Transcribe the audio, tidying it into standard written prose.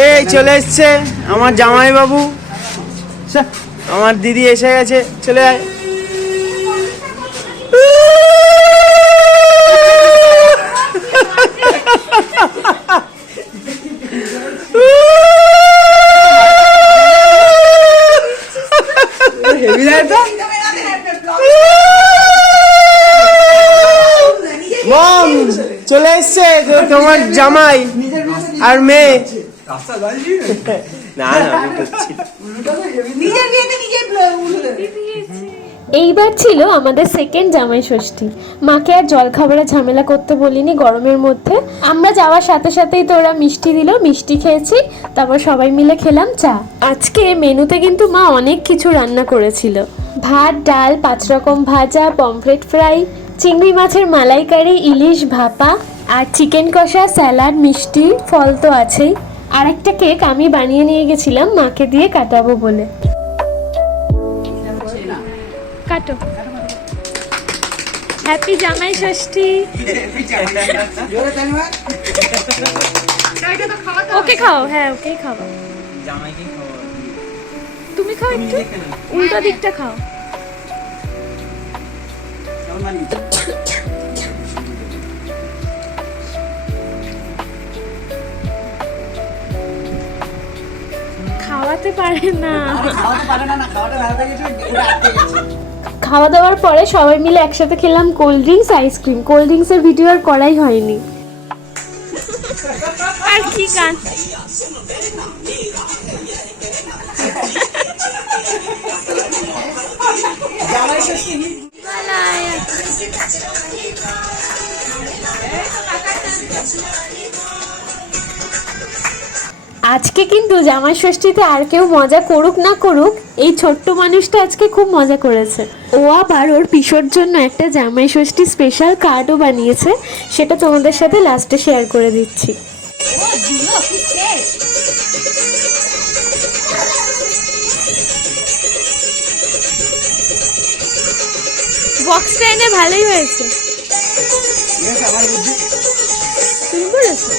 এই চলে এসছে আমার জামাই বাবু, আমার দিদি এসে গেছে, চলে আয়। মম চলে এসছে তোমার জামাই আর মেয়ে। না না এইবার ছিল আমাদের সেকেন্ড জামাই ষষ্ঠী। মাকে আর জল খাবারের ঝামেলা করতে বলিনি গরমের মধ্যে। আমরা যাওয়ার সাথে সাথেই তো ওরা মিষ্টি দিল, মিষ্টি খেয়েছি, তারপর সবাই মিলে খেলাম চা। আজকে মেনুতে কিন্তু মা অনেক কিছু রান্না করেছিল। ভাত, ডাল, 5 রকম ভাজা, পমফ্রেট ফ্রাই, চিংড়ি মাছের মালাইকারি, ইলিশ ভাপা আর চিকেন কষা, স্যালাড, মিষ্টি, ফল তো আছেই। আর একটা কেক আমি বানিয়ে নিয়ে গেছিলাম মাকে দিয়ে কাটাবো বলে। কাটো। হ্যাপি জামাই ষষ্ঠী। ওকে খাও, হ্যাঁ ওকেই খাও। তুমি খাও একটু, উল্টো দিকটা খাও। খাওয়াতে পারে না। খাওয়া দাওয়ার পরে সবাই মিলে একসাথে খেলাম কোল্ড ড্রিঙ্কস, আইসক্রিম। কোল্ড ড্রিঙ্কসের ভিডিও আর করাই হয়নি। আর কি গান! আজকে কিন্তু জামাই ষষ্ঠীতে আর কেউ মজা করুক না করুক, এই ছোট্ট মানুষটা আজকে খুব মজা করেছে। ও আবার ওর পিসোর জন্য একটা জামাই ষষ্ঠী স্পেশাল কার্ডও বানিয়েছে, সেটা তোমাদের সাথে লাস্টে শেয়ার করে দিচ্ছি। বক্সটা এনে ভালোই হয়েছে। তুমি বলেছো